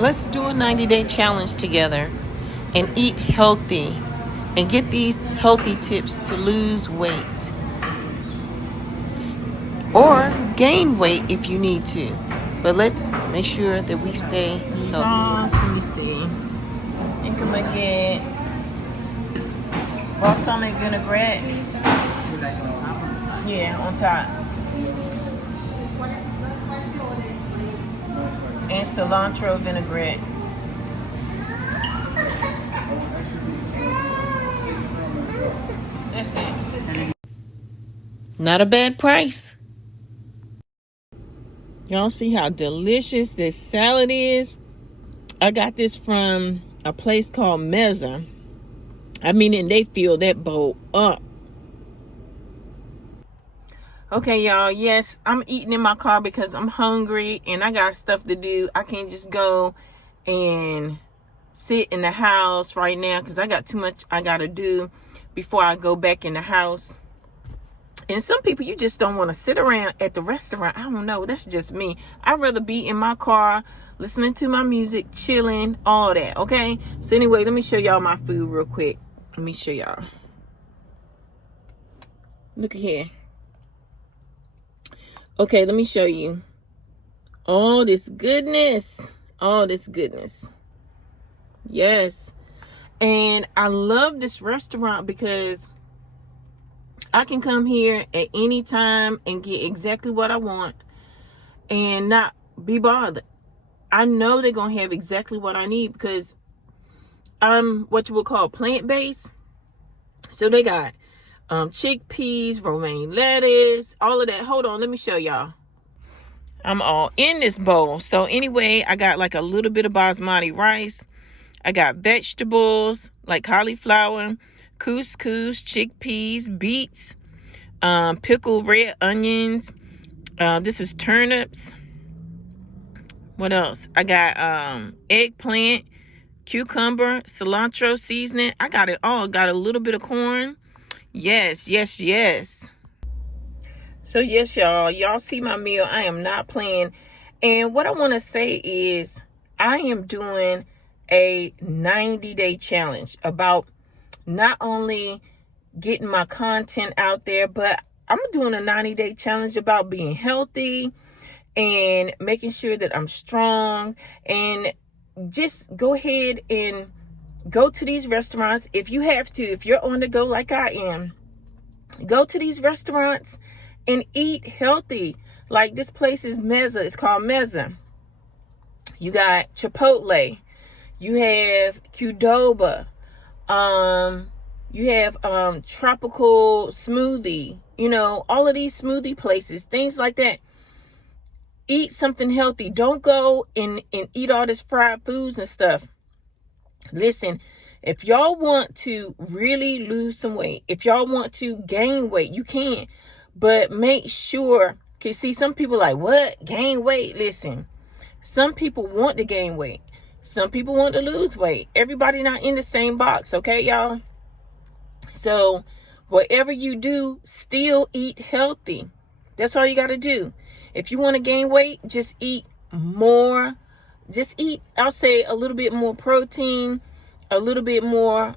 Let's do a 90-day challenge together and eat healthy and get these healthy tips to lose weight or gain weight if you need to. But let's make sure that we stay healthy. Let me see. I think I'm gonna get balsamic vinaigrette. Yeah, on top. And cilantro vinaigrette. That's it. Not a bad price. Y'all see how delicious this salad is? I got this from a place called Meza. And they fill that bowl up. Okay, y'all. Yes, I'm eating in my car because I'm hungry and I got stuff to do. I can't just go and sit in the house right now because I got too much I got to do before I go back in the house. And some people, you just don't want to sit around at the restaurant. I don't know. That's just me. I'd rather be in my car, listening to my music, chilling, all that. Okay? So anyway, let me show y'all my food real quick. Let me show y'all. Look at here. Okay, let me show you. All this goodness. All this goodness. Yes. And I love this restaurant because I can come here at any time and get exactly what I want and not be bothered. I know they're going to have exactly what I need because I'm what you would call plant-based. So they got chickpeas, romaine lettuce, all of that. Hold on, let me show y'all. I'm all in this bowl. So anyway, I got like a little bit of basmati rice. I got vegetables like cauliflower, couscous, chickpeas, beets, pickled red onions. This is turnips. What else? I got eggplant, cucumber, cilantro seasoning. I got it all. Got a little bit of corn. Yes, yes, yes. So yes, y'all see my meal. I am not playing. And what I want to say is I am doing a 90-day challenge about not only getting my content out there, but I'm doing a 90-day challenge about being healthy and making sure that I'm strong. And just go ahead and go to these restaurants if you have to. If you're on the go like I am, go to these restaurants and eat healthy. Like this place is Meza. It's called Meza. You got Chipotle. You have Qdoba. You have tropical smoothie. You know, all of these smoothie places, things like that. Eat something healthy. Don't go and eat all this fried foods and stuff. Listen, if y'all want to really lose some weight, if y'all want to gain weight, you can. But make sure, okay, see, some people like, what? Gain weight? Listen, some people want to gain weight. Some people want to lose weight. Everybody not in the same box, okay, y'all? So whatever you do, still eat healthy. That's all you got to do. If you want to gain weight, just eat more. Just eat, I'll say, a little bit more protein, a little bit more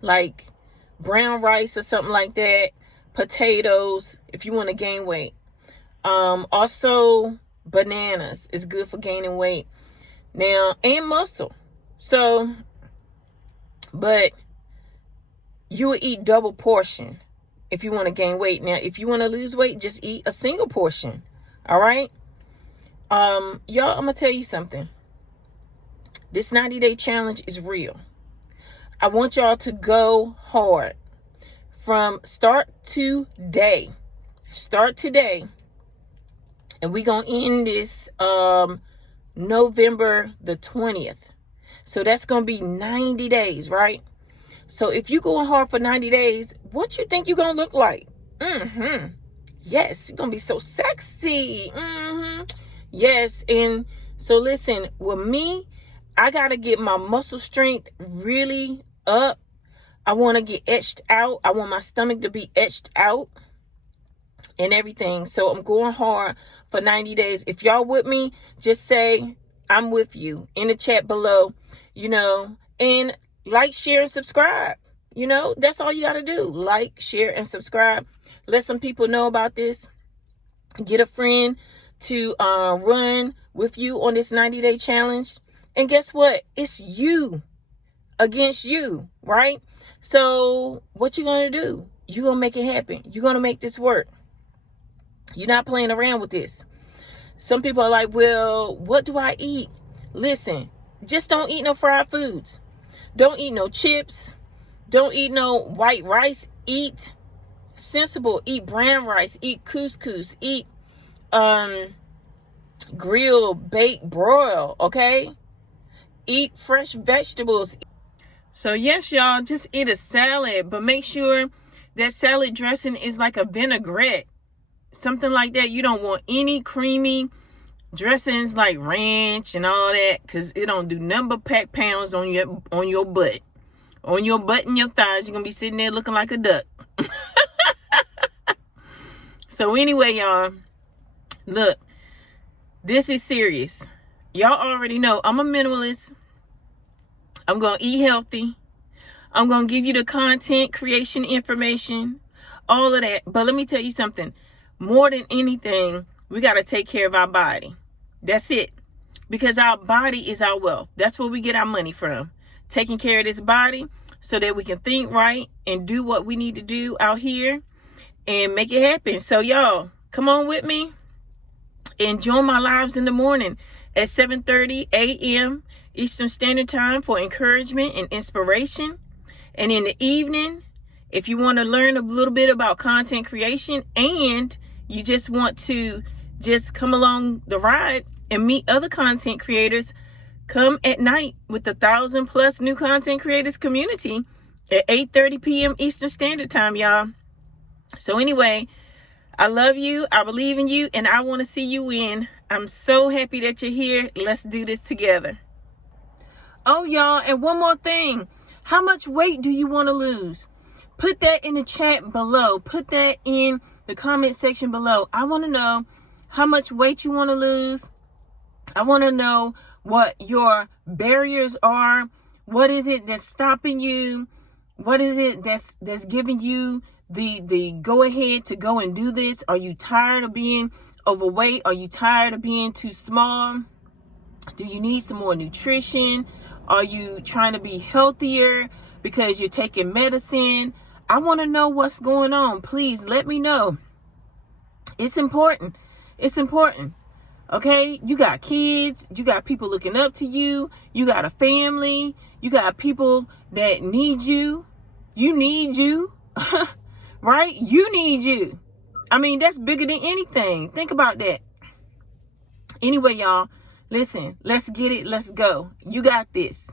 like brown rice or something like that. Potatoes, if you want to gain weight. Also, bananas is good for gaining weight. Now, and muscle. So, but you will eat double portion if you want to gain weight. Now, if you want to lose weight, just eat a single portion. All right? Y'all, I'm going to tell you something. This 90-day challenge is real. I want y'all to go hard from start today. Start today. And we're going to end this November the 20th. So that's going to be 90 days, right? So if you're going hard for 90 days, what you think you're going to look like? Yes, you're going to be so sexy. Yes, and so listen, with me, I got to get my muscle strength really up. I want to get etched out. I want my stomach to be etched out and everything. So I'm going hard for 90 days. If y'all with me, just say I'm with you in the chat below, and like, share, and subscribe. That's all you got to do. Like, share, and subscribe. Let some people know about this. Get a friend to run with you on this 90-day challenge. And guess what? It's you against you, right? So what you going to do? You're going to make it happen. You're going to make this work. You're not playing around with this. Some people are like, well, what do I eat? Listen, just don't eat no fried foods. Don't eat no chips. Don't eat no white rice. Eat sensible. Eat brown rice. Eat couscous. Eat grill, bake, broil, okay? Eat fresh vegetables. So yes, y'all, just eat a salad, but make sure that salad dressing is like a vinaigrette. Something like that. You don't want any creamy dressings like ranch and all that, because it don't do nothing but pack pounds on your butt. On your butt and your thighs, you're going to be sitting there looking like a duck. So anyway, y'all, look, this is serious. Y'all already know I'm a minimalist. I'm going to eat healthy. I'm going to give you the content creation information, all of that. But let me tell you something. More than anything, we got to take care of our body. That's it. Because our body is our wealth. That's where we get our money from. Taking care of this body so that we can think right and do what we need to do out here and make it happen. So y'all, come on with me and join my lives in the morning at 7:30 a.m. Eastern Standard Time for encouragement and inspiration. And in the evening, if you want to learn a little bit about content creation and you just want to just come along the ride and meet other content creators, come at night with the 1,000+ new content creators community at 8:30 p.m. Eastern Standard Time, y'all. So anyway, I love you. I believe in you, and I want to see you win. I'm so happy that you're here. Let's do this together. Oh, y'all, and one more thing. How much weight do you want to lose? Put that in the chat below. Put that in the comment section below. I want to know how much weight you want to lose. I want to know what your barriers are. What is it that's stopping you? What is it that's giving you the go ahead to go and do this? Are you tired of being overweight? Are you tired of being too small? Do you need some more nutrition? Are you trying to be healthier because you're taking medicine? I want to know what's going on. Please let me know. It's important. It's important. Okay? You got kids. You got people looking up to you. You got a family. You got people that need you. You need you. Right? You need you. I mean, that's bigger than anything. Think about that. Anyway, y'all, listen, let's get it. Let's go. You got this.